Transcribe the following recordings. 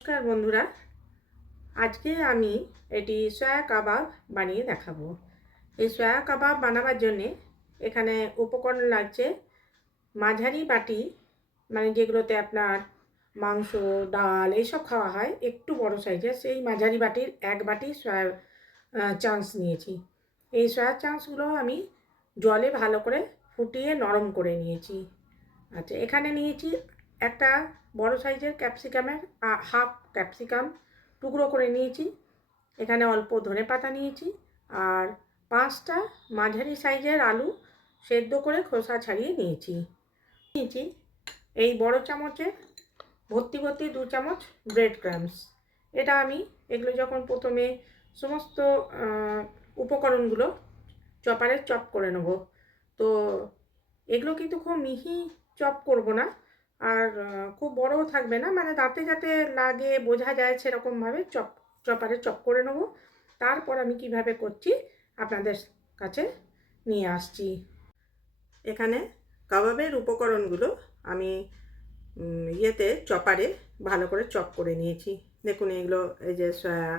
নমস্কার বন্ধুরা, আজকে আমি এটি সয়া কাবাব বানিয়ে দেখাবো। এই সয়া কাবাব বানাবার জন্যে এখানে উপকরণ লাগছে মাঝারি বাটি, মানে যেগুলোতে আপনার মাংস, ডাল এইসব খাওয়া হয়, একটু বড় সাইজের, সেই মাঝারি বাটির এক বাটি সয়া চাংস নিয়েছি। এই সয়া চাংসগুলো আমি জলে ভালো করে ফুটিয়ে নরম করে নিয়েছি। আচ্ছা, এখানে নিয়েছি একটা বড় সাইজের ক্যাপসিকামের হাফ ক্যাপসিকাম টুকরো করে নিয়েছি। এখানে অল্প ধনেপাতা নিয়েছি আর 5টা মাঝারি সাইজের আলু সেদ্ধ করে খোসা ছাড়িয়ে নিয়েছি। এই বড় চামচে ভর্তি 2 চামচ ব্রেড ক্রাম্বস। এটা আমি এগুলো যখন প্রথমে সমস্ত উপকরণগুলো চপারে চপ করে নেব, তো এগুলো কিন্তু খুব মিহি চপ করব না, আর খুব বড়ও থাকবে না, মানে দাঁতে যাতে লাগে বোঝা যায় সেরকমভাবে চপারে চপ করে নেব। তারপর আমি কিভাবে করছি আপনাদের কাছে নিয়ে আসছি। এখানে কাবাবের উপকরণগুলো আমি চপারে ভালো করে চপ করে নিয়েছি। দেখুন, এগুলো এই যে সয়া,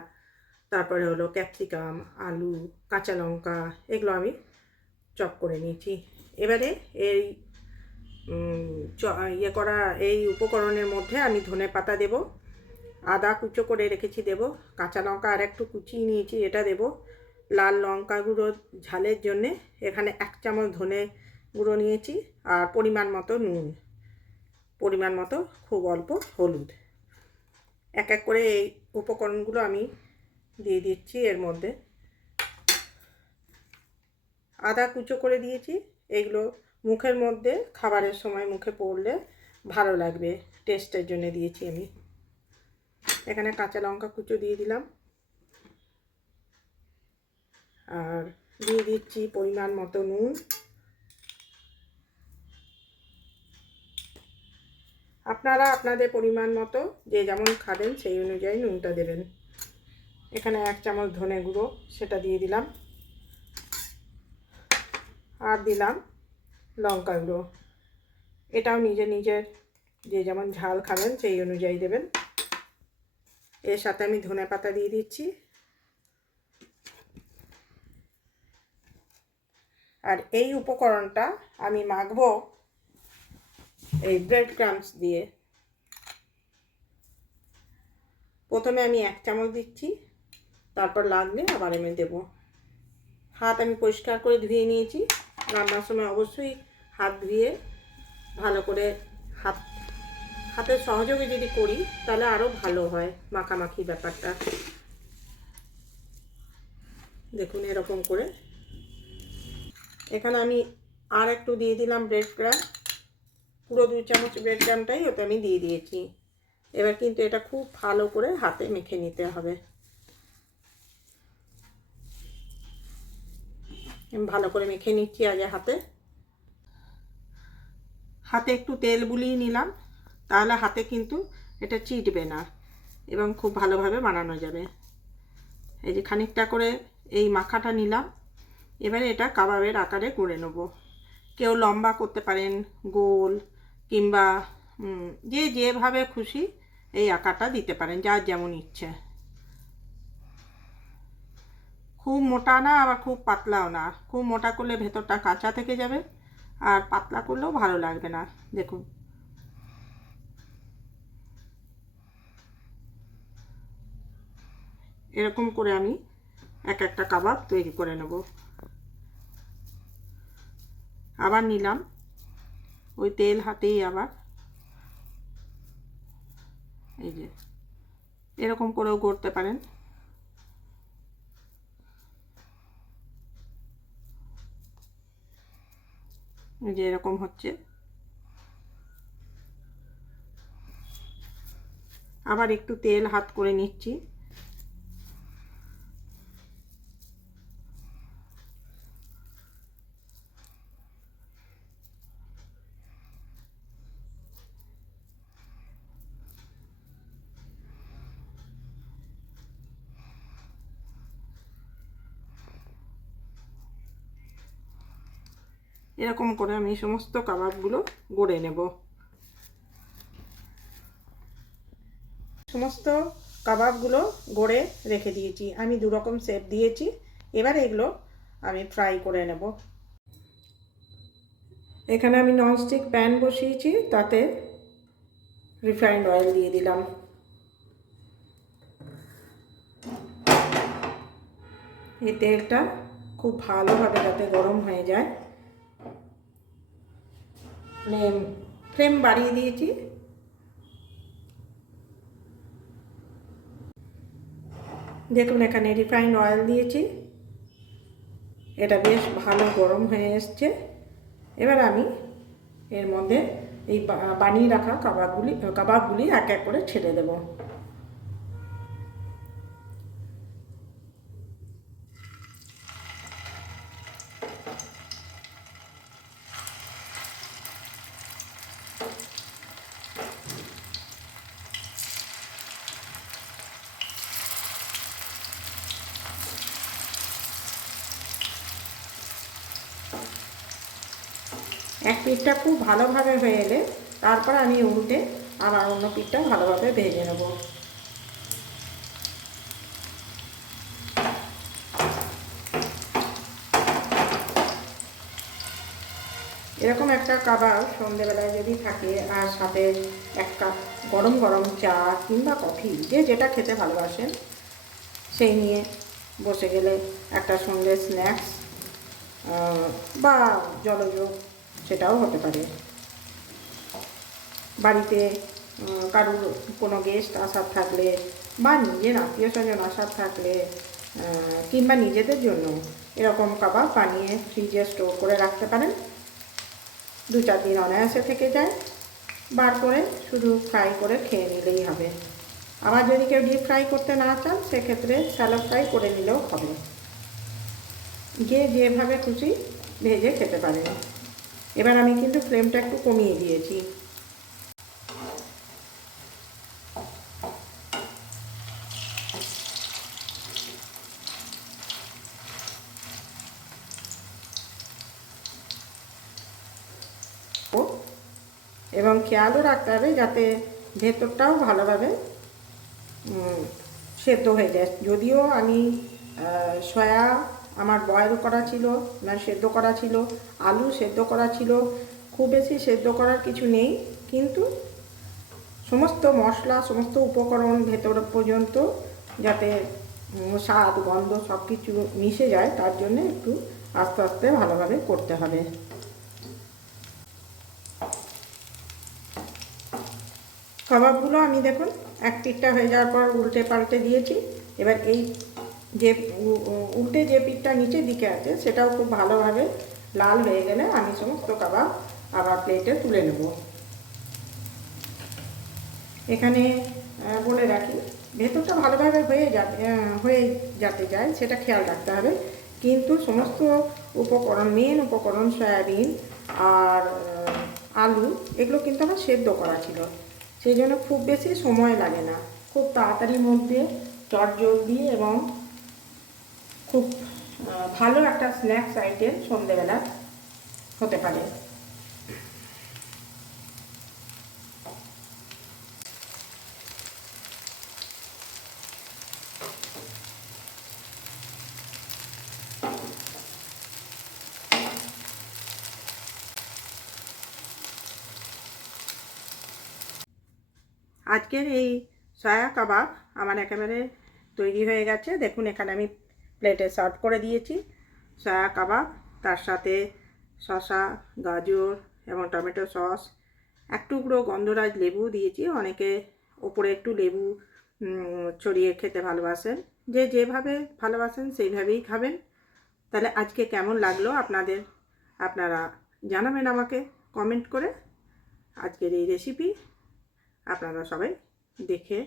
তারপরে হলো ক্যাপসিকাম, আলু, কাঁচা লঙ্কা, এগুলো আমি চপ করে নিয়েছি। এবারে এই করা এই উপকরণের মধ্যে আমি ধনেপাতা দেব, আদা কুচো করে রেখেছি দেব, কাঁচা লঙ্কা আর একটু কুচিয়ে নিয়েছি এটা দেব, লাল লঙ্কা গুঁড়ো ঝালের জন্যে এখানে 1 চামচ ধনে গুঁড়ো নিয়েছি, আর পরিমাণ মতো নুন, পরিমাণ মতো খুব অল্প হলুদ। এক এক করে এই উপকরণগুলো আমি দিয়ে দিচ্ছি এর মধ্যে। আদা কুচো করে দিয়েছি, এগুলো মুখের মধ্যে খাবারের সময় মুখে পড়লে ভালো লাগবে, টেস্টের জন্য দিয়েছি আমি। এখানে কাঁচা লঙ্কা কুচো দিয়ে দিলাম, আর দিয়ে দিচ্ছি পরিমাণ মতো নুন। আপনারা আপনাদের পরিমাণ মতো যে যেমন খাবেন সেই অনুযায়ী নুনটা দেবেন। এখানে 1 চামচ ধনে গুঁড়ো, সেটা দিয়ে দিলাম, আর দিলাম লঙ্কা গুঁড়ো। এটাও নিজের যে যেমন ঝাল খাবেন সেই অনুযায়ী দেবেন। এর সাথে আমি ধনেপাতা দিয়ে দিচ্ছি, আর এই উপকরণটা আমি মাখবো এই ব্রেড ক্রাম্বস দিয়ে। প্রথমে আমি 1 চামচ দিচ্ছি, তারপর লাগলে আবার আমি দেবো। হাত আমি পরিষ্কার করে ধুয়ে নিয়েছি। রান্নার সময় অবশ্যই হাত ধুয়ে ভালো করে হাতের সহযোগে যদি করি তাহলে আরও ভালো হয় মাখামাখি ব্যাপারটা। দেখুন এরকম করে। এখানে আমি আর একটু দিয়ে দিলাম ব্রেড ক্রাম্ব, পুরো 2 চামচ ব্রেড ক্রাম্বটাই ওতে আমি দিয়ে দিয়েছি। এবার কিন্তু এটা খুব ভালো করে হাতে মেখে নিতে হবে। আমি ভালো করে মেখে নিচ্ছি আগে হাতে একটু তেল বুলিয়ে নিলাম, তাহলে হাতে কিন্তু এটা চিটবে না এবং খুব ভালোভাবে বানানো যাবে। এই যে খানিকটা করে এই মাখাটা নিলাম, এবারে এটা কাবাবের আকারে করে নেব। কেউ লম্বা করতে পারেন, গোল, কিংবা যে যেভাবে খুশি এই আকারটা দিতে পারেন, যার যেমন ইচ্ছে। খুব মোটা না, আবার খুব পাতলাও না। খুব মোটা করলে ভেতরটা কাঁচা থেকে যাবে, আর পাতলা করলেও ভালো লাগবে না। দেখুন এরকম করে আমি এক একটা কাবাব তৈরি করে নেব। আবার নিলাম ওই তেল হাতেই, আবার এই যে এরকম করেও করতে পারেন। এই যে এরকম হচ্ছে। আবার একটু তেল হাত করে নিচ্ছি। এরকম করে আমি সমস্ত কাবাবগুলো গড়ে নেব। সমস্ত কাবাবগুলো গড়ে রেখে দিয়েছি। আমি দু রকম শেপ দিয়েছি। এবার এগুলো আমি ফ্রাই করে নেব। এখানে আমি ননস্টিক প্যান বসিয়েছি, তাতে রিফাইন্ড অয়েল দিয়ে দিলাম। এই তেলটা খুব ভালোভাবে যাতে গরম হয়ে যায়, ফ্লেম বাড়িয়ে দিয়েছি। দেখুন এখানে রিফাইন্ড অয়েল দিয়েছি, এটা বেশ ভালো গরম হয়ে এসছে। এবার আমি এর মধ্যে এই বানিয়ে রাখা কাবাবগুলি এক এক করে ছেড়ে দেব। এক পিঠটা খুব ভালোভাবে হয়ে এলে তারপর আমি উল্টে আবার অন্য পিঠটা ভালোভাবে ভেজে নেব। এরকম একটা কাবাব সন্ধেবেলায় যদি থাকে আর সাথে এক কাপ গরম গরম চা কিংবা কফি, যে যেটা খেতে ভালোবাসেন সেই নিয়ে বসে গেলে একটা সন্ধ্যে স্ন্যাক্স বা জলজ সেটাও হতে পারে। বাড়িতে কারুর কোনো গেস্ট আসার থাকলে বা নিজের আত্মীয় স্বজন আসার থাকলে কিংবা নিজেদের জন্য এরকম কাবাব বানিয়ে ফ্রিজে স্টোর করে রাখতে পারেন। 2-4 দিন অনায়াসে থেকে যায়। বার করে শুধু ফ্রাই করে খেয়ে নিলেই হবে। আবার যদি কেউ ডিপ ফ্রাই করতে না চান, সেক্ষেত্রে শ্যালো ফ্রাই করে নিলেও হবে। যে যেভাবে খুশি ভেজে খেতে পারেন। এবার আমি কিন্তু ফ্লেমটা একটু কমিয়ে দিয়েছি। এবং খেয়ালও রাখতে হবে যাতে ভেতরটাও ভালোভাবে সেদ্ধ হয়ে যায়। যদিও আমি সয়া আমার বয়েল করা ছিল, মানে সেদ্ধ করা ছিল, আলু সেদ্ধ করা ছিল, খুব বেশি সেদ্ধ করার কিছু নেই, কিন্তু সমস্ত মশলা সমস্ত উপকরণ ভেতর পর্যন্ত যাতে স্বাদ গন্ধ সব কিছু মিশে যায়, তার জন্য একটু আস্তে আস্তে ভালোভাবে করতে হবে। কাবাবগুলো আমি দেখুন এক পিঠটা হয়ে যাওয়ার পর উল্টে পাল্টে দিয়েছি। এবার এই যে উল্টে যে পিঠটা নিচের দিকে আছে সেটাও খুব ভালোভাবে লাল হয়ে গেলে আমি সমস্ত কাবাব আবার প্লেটে তুলে নেব। এখানে বলে রাখি, ভেতরটা ভালোভাবে হয়ে যাতে যায় সেটা খেয়াল রাখতে হবে, কিন্তু সমস্ত উপকরণ মেন উপকরণ সয়াবিন আর আলু এগুলো কিন্তু আমার সেদ্ধ করা ছিল, সেই জন্য খুব বেশি সময় লাগে না, খুব তাড়াতাড়ির মধ্যে চটজলদি এবং খুব ভালো একটা স্ন্যাক্স আইটেম সন্ধেবেলা হতে পারে। আজকের এই সয়া কাবাব আমার একেবারে তৈরি হয়ে গেছে। দেখুন এখানে আমি প্লেটে সার্ভ করে দিয়েছি সয়া কাবাব, তার সাথে শসা, গাজর এবং টমেটো সস, এক টুকরো গন্ধরাজ লেবু দিয়েছি। অনেকে ওপরে একটু লেবু ছড়িয়ে খেতে ভালোবাসেন, যে যেভাবে ভালোবাসেন সেইভাবেই খাবেন। তাহলে আজকে কেমন লাগলো আপনারা জানাবেন আমাকে কমেন্ট করে। আজকের এই রেসিপি আপনারা সবাই দেখে